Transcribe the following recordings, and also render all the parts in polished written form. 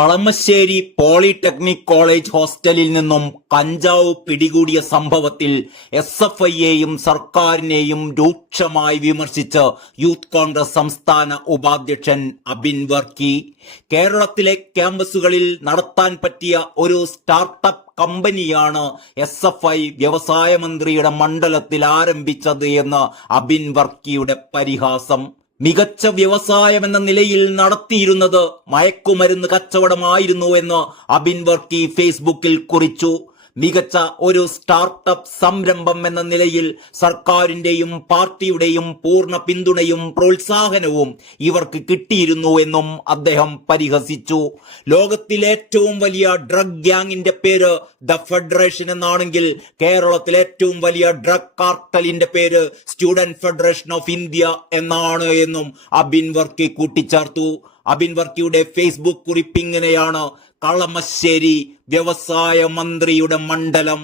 Kalamassery polytechnic college ഹോസ്റ്റലിൽ നിന്നും കഞ്ചാവ് പിടികൂടിയ സംഭവത്തിൽ SFIയെയും സർക്കാരിനെയും രൂക്ഷമായി വിമർശിച്ച് യൂത്ത് കോൺഗ്രസ് സംസ്ഥാന ഉപാധ്യക്ഷൻ അബിൻ വർക്കി. കേരളത്തിലെ ക്യാമ്പസുകളിൽ നടത്താൻ പറ്റിയ ഒരു സ്റ്റാർട്ടപ്പ് കമ്പനിയാണ് SFI വ്യവസായ മന്ത്രിയുടെ മണ്ഡലത്തിൽ ആരംഭിച്ചത് എന്ന് അബിൻ വർക്കിയുടെ പരിഹാസം. മികച്ച വ്യവസായമെന്ന നിലയിൽ നടത്തിയിരുന്നത് മയക്കുമരുന്ന് കച്ചവടമായിരുന്നു എന്ന് അബിൻ വർക്കി ഫേസ്ബുക്കിൽ കുറിച്ചു. മികച്ച ഒരു സ്റ്റാർട്ടപ്പ് സംരംഭം എന്ന നിലയിൽ സർക്കാരിന്റെയും പാർട്ടിയുടെയും പൂർണ്ണ പിന്തുണയും പ്രോത്സാഹനവും ഇവർക്ക് കിട്ടിയിരുന്നു എന്നും അദ്ദേഹം പരിഹസിച്ചു. ലോകത്തിലെ ഏറ്റവും വലിയ ഡ്രഗ് ഗ്യാങ്ങിന്റെ പേര് ദ ഫെഡറേഷൻ എന്നാണെങ്കിൽ കേരളത്തിലെ ഏറ്റവും വലിയ ഡ്രഗ് കാർട്ടലിന്റെ പേര് സ്റ്റുഡന്റ് ഫെഡറേഷൻ ഓഫ് ഇന്ത്യ എന്നാണ് എന്നും അബിൻ വർക്കി കൂട്ടിച്ചേർത്തു. അബിൻ വർക്കിയുടെ ഫേസ്ബുക്ക് കുറിപ്പ് ഇങ്ങനെയാണ്: കളമശ്ശേരി വ്യവസായ മന്ത്രിയുടെ മണ്ഡലം.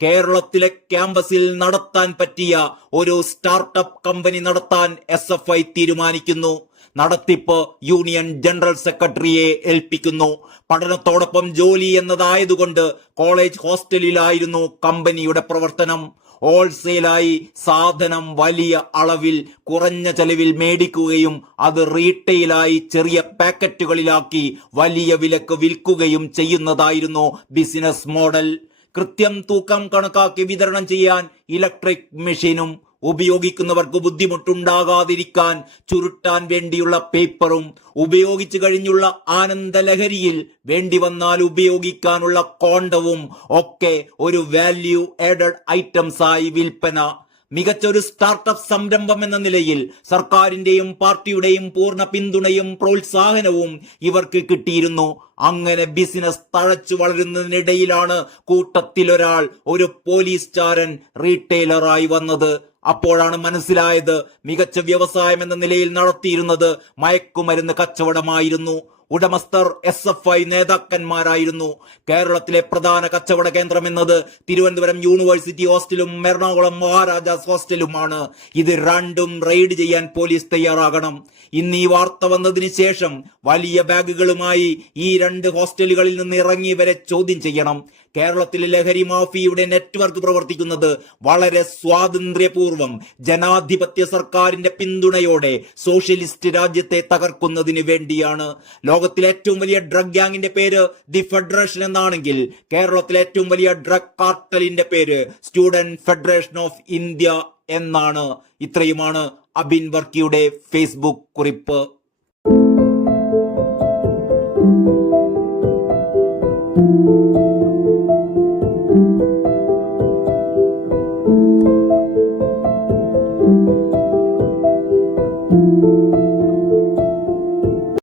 കേരളത്തിലെ ക്യാമ്പസിൽ നടത്താൻ പറ്റിയ ഒരു സ്റ്റാർട്ടപ്പ് കമ്പനി നടത്താൻ SFI തീരുമാനിക്കുന്നു. നടത്തിപ്പ് യൂണിയൻ ജനറൽ സെക്രട്ടറിയെ ഏൽപ്പിക്കുന്നു. പഠനത്തോടൊപ്പം ജോലി എന്നതായതുകൊണ്ട് കോളേജ് ഹോസ്റ്റലിലായിരുന്നു കമ്പനിയുടെ പ്രവർത്തനം. ഹോൾസെയിലായി സാധനം വലിയ അളവിൽ കുറഞ്ഞ ചെലവിൽ മേടിക്കുകയും അത് റീറ്റെയിലായി ചെറിയ പാക്കറ്റുകളിലാക്കി വലിയ വിലക്ക് വിൽക്കുകയും ചെയ്യുന്നതായിരുന്നു ബിസിനസ് മോഡൽ. കൃത്യം തൂക്കം കണക്കാക്കി വിതരണം ചെയ്യാൻ ഇലക്ട്രിക് മെഷീനും ഉപയോഗിക്കുന്നവർക്ക് ബുദ്ധിമുട്ടുണ്ടാകാതിരിക്കാൻ ചുരുട്ടാൻ വേണ്ടിയുള്ള പേപ്പറും ഉപയോഗിച്ചു കഴിഞ്ഞുള്ള ആനന്ദലഹരിയിൽ വേണ്ടി വന്നാൽ ഉപയോഗിക്കാനുള്ള കോണ്ടവും ഒക്കെ ഒരു വാല്യൂ ആഡഡ് ഐറ്റംസ് ആയി വിൽപ്പന. മികച്ച ഒരു സ്റ്റാർട്ടപ്പ് സംരംഭം എന്ന നിലയിൽ സർക്കാരിന്റെയും പാർട്ടിയുടെയും പൂർണ്ണ പിന്തുണയും പ്രോത്സാഹനവും ഇവർക്ക് കിട്ടിയിരുന്നു. അങ്ങനെ ബിസിനസ് തഴച്ചു വളരുന്നതിനിടയിലാണ് കൂട്ടത്തിലൊരാൾ ഒരു പോലീസുകാരൻ റീറ്റെയിലറായി വന്നത്. അപ്പോഴാണ് മനസ്സിലായത് മികച്ച വ്യവസായം എന്ന നിലയിൽ നടത്തിയിരുന്നത് മയക്കുമരുന്ന് കച്ചവടമായിരുന്നു. ഉടമസ്ഥർ SFI നേതാക്കന്മാരായിരുന്നു. കേരളത്തിലെ പ്രധാന കച്ചവട കേന്ദ്രം എന്നത് തിരുവനന്തപുരം യൂണിവേഴ്സിറ്റി ഹോസ്റ്റലും എറണാകുളം മഹാരാജാസ് ഹോസ്റ്റലുമാണ്. ഇത് രണ്ടും റെയ്ഡ് ചെയ്യാൻ പോലീസ് തയ്യാറാകണം. ഇന്ന് ഈ വാർത്ത വന്നതിന് ശേഷം വലിയ ബാഗുകളുമായി ഈ രണ്ട് ഹോസ്റ്റലുകളിൽ നിന്ന് ഇറങ്ങിയവരെ ചോദ്യം ചെയ്യണം. കേരളത്തിലെ ലഹരി മാഫിയയുടെ നെറ്റ്വർക്ക് പ്രവർത്തിക്കുന്നത് വളരെ സ്വാതന്ത്ര്യപൂർവം ജനാധിപത്യ സർക്കാരിന്റെ പിന്തുണയോടെ സോഷ്യലിസ്റ്റ് രാജ്യത്തെ തകർക്കുന്നതിന് വേണ്ടിയാണ്. ലോകത്തിലെ ഏറ്റവും വലിയ ഡ്രഗ് ഗ്യാങ്ങിന്റെ പേര് ദി ഫെഡറേഷൻ എന്നാണെങ്കിൽ കേരളത്തിലെ ഏറ്റവും വലിയ ഡ്രഗ് കാർട്ടലിന്റെ പേര് സ്റ്റുഡന്റ് ഫെഡറേഷൻ ഓഫ് ഇന്ത്യ എന്നാണ്. ഇത്രയുമാണ് അബിൻ വർക്കിയുടെ ഫേസ്ബുക്ക് കുറിപ്പ്.